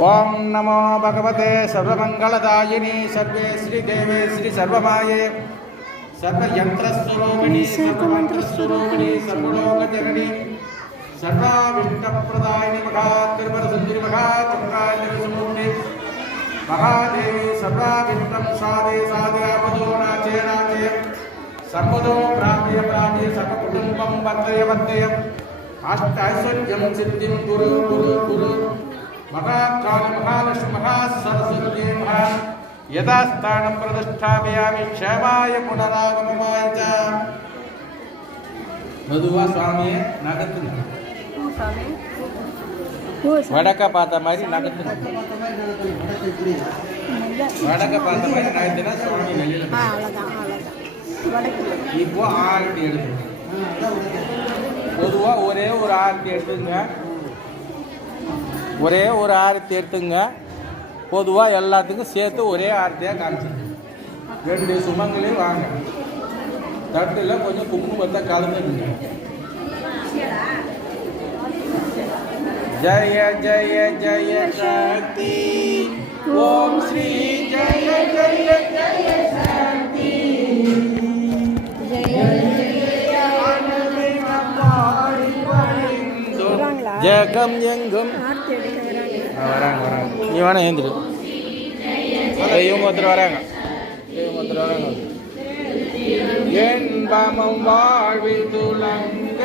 ओम नमो भगवते सर्वमंगलदायिनी सर्वे श्री देवे श्री सर्वमाये सर्वयंत्रस्वरूपिणी सर्वमंत्रस्वरूपिणी सर्वलोकजननी सर्वाभीष्टप्रदायिनी महात्रिपुरसुन्दरी महाचक्रायुधसमूर्ति महादेवी सर्वाभीष्टं साधे साधे आपदो नाचे नाचे संपदो प्राप्य प्राप्य सर्वकुटुम्बं वर्धय वर्धय अष्टैश्वर्यं सिद्धिं गुरु गुरु गुरु महाकाली महालक्ष्मी महासरस्वती महा यथास्थानं प्रतिष्ठापयामि क्षेमाय पुनरागमनाय च मधुवा स्वामी नगतुंग वडक पाता मारी नगतुंग वडक पाता मारी नगतुंग स्वामी வெளியில இப்போ ஆரத்தி எடுத்து பொதுவா ஒரே ஒரு ஆரத்தி எடுத்துங்க ஒரே ஒரு ஆரத்தி எடுத்துங்க பொதுவாக எல்லாத்துக்கும் சேர்த்து ஒரே ஆரத்தியாக காமிச்சிங்க ரெண்டு சுமங்களையும் வாங்க தட்டில் கொஞ்சம் குங்குமத்தை கலந்துக்குங்க ஜய ஜய ஜய சக்தி ஓம் ஸ்ரீ ஜய ஜய ஜய சக்தி ஜெகம் எங்கும் வராங்க வராங்க நீ வேணா ஏந்துடு இவங்க ஒருத்தர் வராங்க என்பமும் வாழ்வில் துலங்க